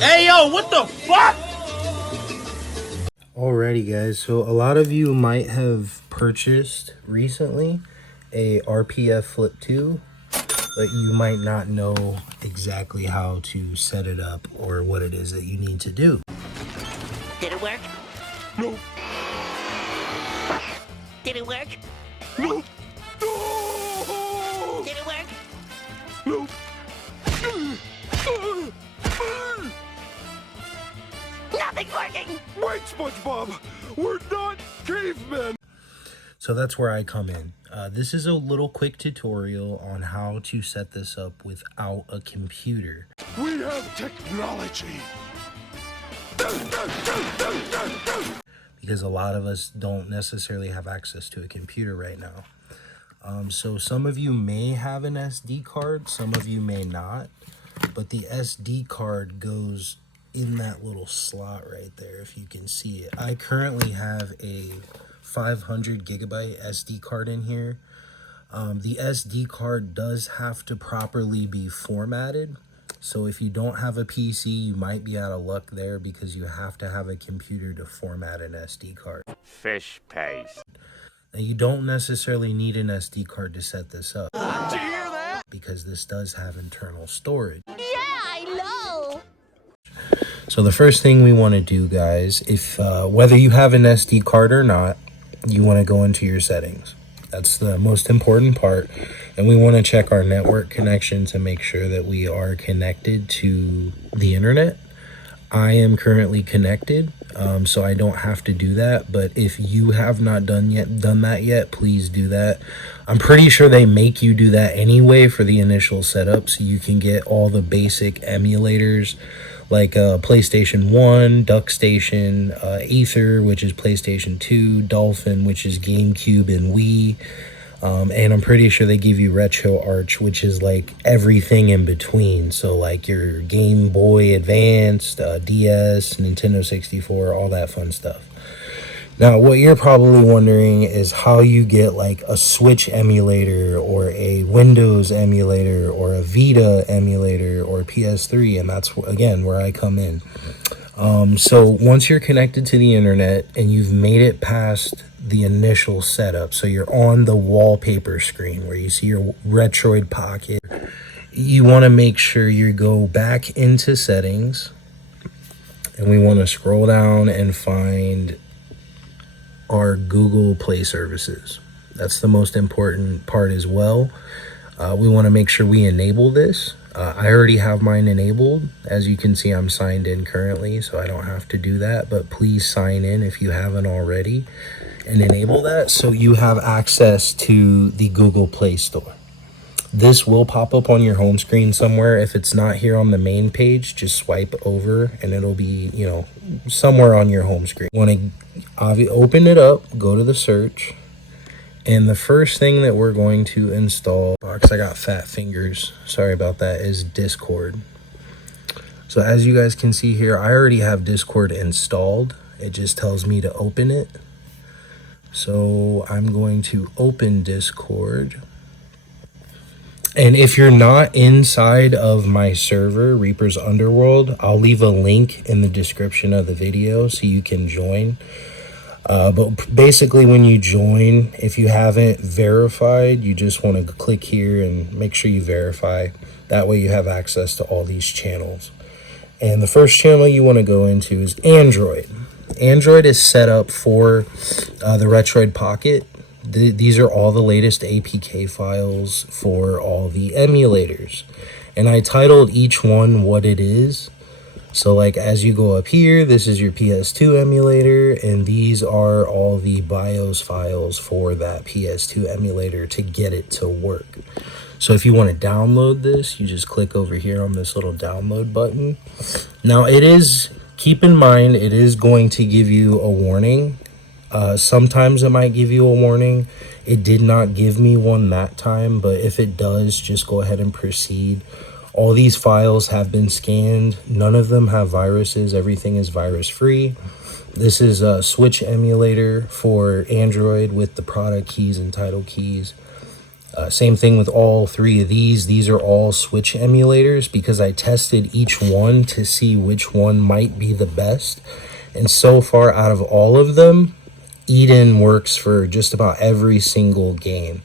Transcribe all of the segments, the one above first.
Hey, yo, what the fuck? Alrighty guys, so a lot of you might have purchased recently a RPF Flip 2, but you might not know exactly how to set it up or what it is that you need to do. Did it work? No. Did it work? No. Did it work? No. Nothing's working! Wait, SpongeBob! We're not cavemen! So that's where I come in. This is a little quick tutorial on how to set this up without a computer. We have technology! Because a lot of us don't necessarily have access to a computer right now. So some of you may have an SD card, some of you may not, but the SD card goes in that little slot right there, if you can see it. I currently have a 500 gigabyte SD card in here. The SD card does have to properly be formatted. So if you don't have a PC, you might be out of luck there because you have to have a computer to format an SD card. Fish paste. Now you don't necessarily need an SD card to set this up. Did you hear that? Because this does have internal storage. Yeah, I know! So the first thing we want to do, guys, if whether you have an SD card or not, you want to go into your settings. That's the most important part. And we want to check our network connection to make sure that we are connected to the internet. I am currently connected, so I don't have to do that. But if you have not done that yet, please do that. I'm pretty sure they make you do that anyway for the initial setup, so you can get all the basic emulators like PlayStation 1, DuckStation, Aether, which is PlayStation 2, Dolphin, which is GameCube and Wii. And I'm pretty sure they give you RetroArch, which is like everything in between. So like your Game Boy Advanced, DS, Nintendo 64, all that fun stuff. Now, what you're probably wondering is how you get like a Switch emulator or a Windows emulator or a Vita emulator or PS3. And that's, again, where I come in. So once you're connected to the internet and you've made it past the initial setup, so you're on the wallpaper screen where you see your Retroid pocket, you want to make sure you go back into settings, and we want to scroll down and find our Google Play services. That's the most important part as well. We want to make sure we enable this. I already have mine enabled. As you can see, I'm signed in currently, so I don't have to do that, but please sign in if you haven't already and enable that so you have access to the Google Play Store. This will pop up on your home screen somewhere. If it's not here on the main page, just swipe over and it'll be, you know, somewhere on your home screen. You want to open it up, go to the search, and the first thing that we're going to install, because I got fat fingers, sorry about that, is Discord. So as you guys can see here, I already have Discord installed. It just tells me to open it. So I'm going to open Discord. And if you're not inside of my server, Reaper's Underworld, I'll leave a link in the description of the video so you can join. But basically when you join, if you haven't verified, you just want to click here and make sure you verify. That way you have access to all these channels. And the first channel you want to go into is Android. Android is set up for the Retroid Pocket. These are all the latest APK files for all the emulators. And I titled each one what it is. So like as you go up here, this is your PS2 emulator, and these are all the BIOS files for that PS2 emulator to get it to work. So if you want to download this, you just click over here on this little download button. Now keep in mind, it is going to give you a warning. Sometimes it might give you a warning. It did not give me one that time, but if it does, just go ahead and proceed. All these files have been scanned. None of them have viruses. Everything is virus free. This is a Switch emulator for Android with the product keys and title keys. Same thing with all three of these. These are all Switch emulators because I tested each one to see which one might be the best. And so far, out of all of them, Eden works for just about every single game.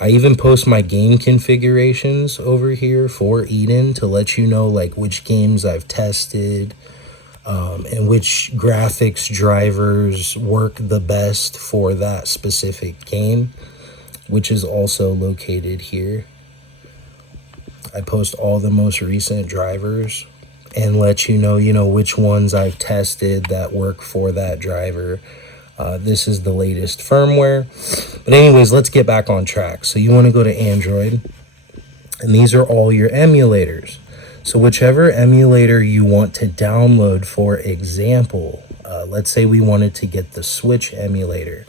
I even post my game configurations over here for Eden to let you know like which games I've tested, and which graphics drivers work the best for that specific game, which is also located here. I post all the most recent drivers and let you know, which ones I've tested that work for that driver. This is the latest firmware. But anyways, let's get back on track. So you want to go to Android, and these are all your emulators. So whichever emulator you want to download, for example, let's say we wanted to get the Switch emulator.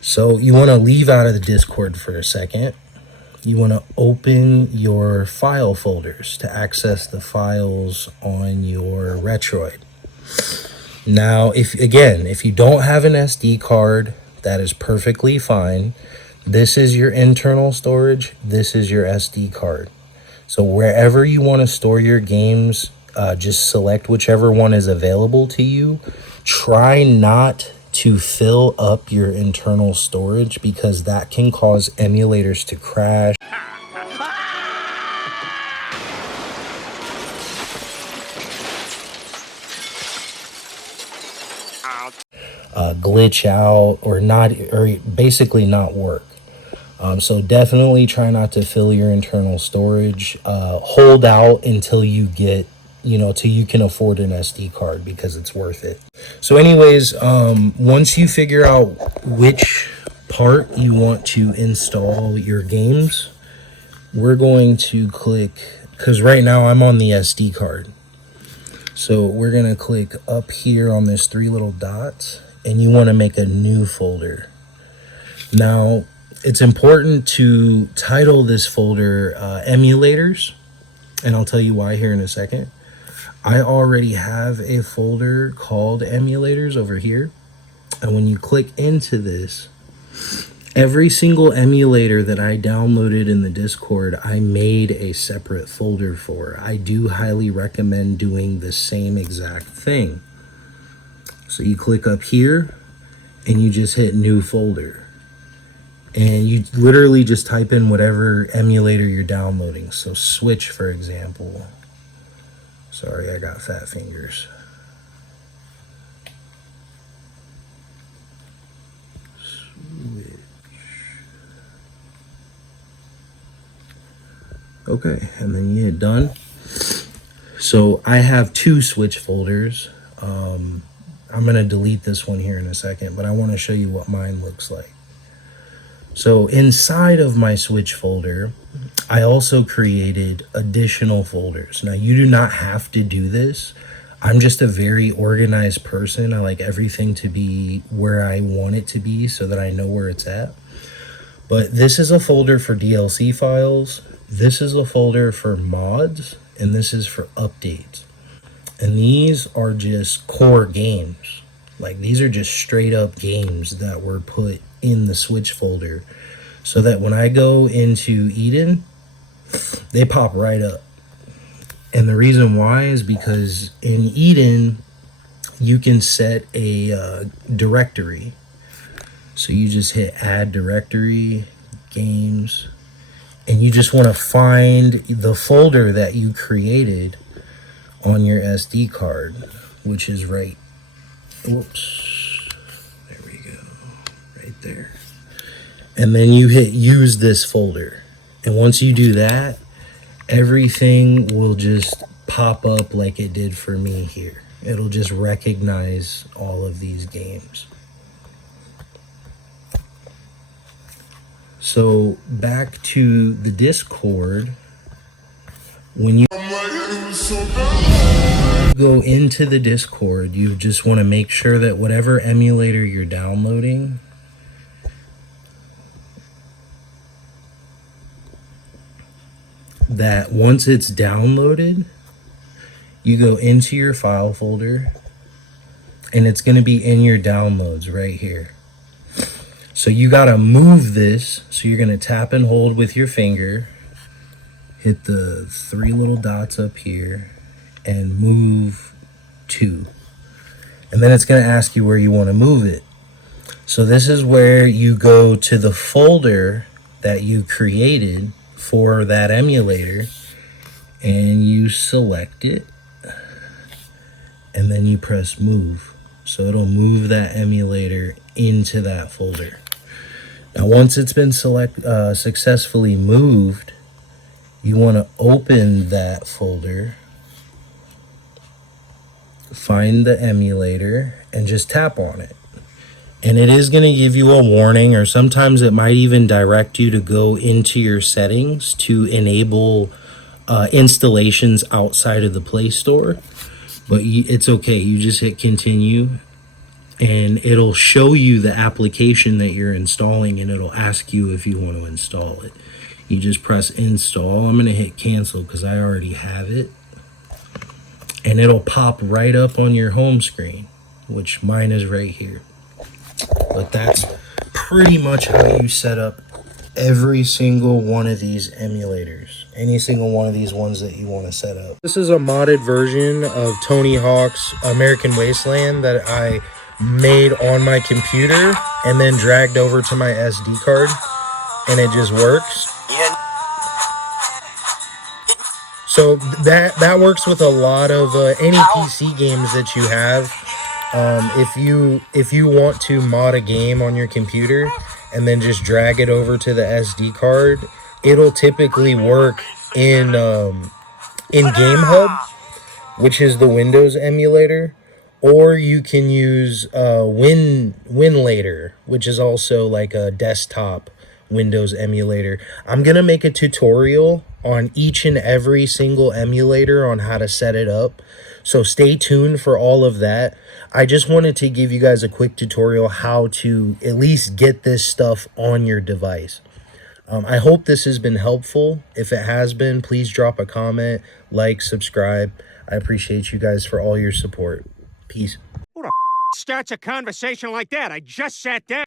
So you want to leave out of the Discord for a second. You want to open your file folders to access the files on your Retroid. Now, if you don't have an SD card, that is perfectly fine. This is your internal storage. This is your SD card. So wherever you want to store your games, just select whichever one is available to you. Try not to fill up your internal storage because that can cause emulators to crash, glitch out, or basically not work. So definitely try not to fill your internal storage. Hold out until you get, till you can afford an SD card because it's worth it. So anyways, once you figure out which part you want to install your games, we're going to click, because right now I'm on the SD card. So we're going to click up here on this three little dots, and you want to make a new folder. Now, it's important to title this folder emulators, and I'll tell you why here in a second. I already have a folder called emulators over here, and when you click into this, every single emulator that I downloaded in the Discord, I made a separate folder for. I do highly recommend doing the same exact thing. So you click up here, and you just hit new folder. And you literally just type in whatever emulator you're downloading. So Switch, for example. Sorry, I got fat fingers. Switch. Okay, and then you hit done. So I have two Switch folders. I'm going to delete this one here in a second, but I want to show you what mine looks like. So inside of my Switch folder, I also created additional folders. Now, you do not have to do this. I'm just a very organized person. I like everything to be where I want it to be so that I know where it's at. But this is a folder for DLC files. This is a folder for mods, and this is for updates. And these are just core games. Like, these are just straight up games that were put in the Switch folder so that when I go into Eden, they pop right up. And the reason why is because in Eden, you can set a directory. So you just hit add directory, games, and you just want to find the folder that you created on your SD card, which is right, whoops, there we go, right there. And then you hit use this folder. And once you do that, everything will just pop up like it did for me here. It'll just recognize all of these games. So back to the Discord, when you go into the Discord, you just want to make sure that whatever emulator you're downloading, that once it's downloaded, you go into your file folder, and it's going to be in your downloads right here. So you gotta move this. So you're gonna tap and hold with your finger, hit the 3 little dots up here, and move 2. And then it's gonna ask you where you wanna move it. So this is where you go to the folder that you created for that emulator, and you select it, and then you press move. So it'll move that emulator into that folder. Now once it's been successfully moved, you want to open that folder, find the emulator, and just tap on it. And it is going to give you a warning, or sometimes it might even direct you to go into your settings to enable installations outside of the Play Store. But it's okay. You just hit continue, and it'll show you the application that you're installing, and it'll ask you if you want to install it. You just press install. I'm going to hit cancel because I already have it. And it'll pop right up on your home screen, which mine is right here. But that's pretty much how you set up every single one of these emulators. Any single one of these ones that you want to set up. This is a modded version of Tony Hawk's American Wasteland that I made on my computer and then dragged over to my SD card, and it just works. So that works with a lot of any PC games that you have. If you want to mod a game on your computer and then just drag it over to the SD card, it'll typically work in Game Hub, which is the Windows emulator, or you can use Winlator, which is also like a desktop Windows emulator. I'm gonna make a tutorial on each and every single emulator on how to set it up, so stay tuned for all of that. I just wanted to give you guys a quick tutorial how to at least get this stuff on your device. I hope this has been helpful. If it has been, please drop a comment, like, subscribe. I appreciate you guys for all your support. Peace. Who the starts a conversation like that? I just sat down.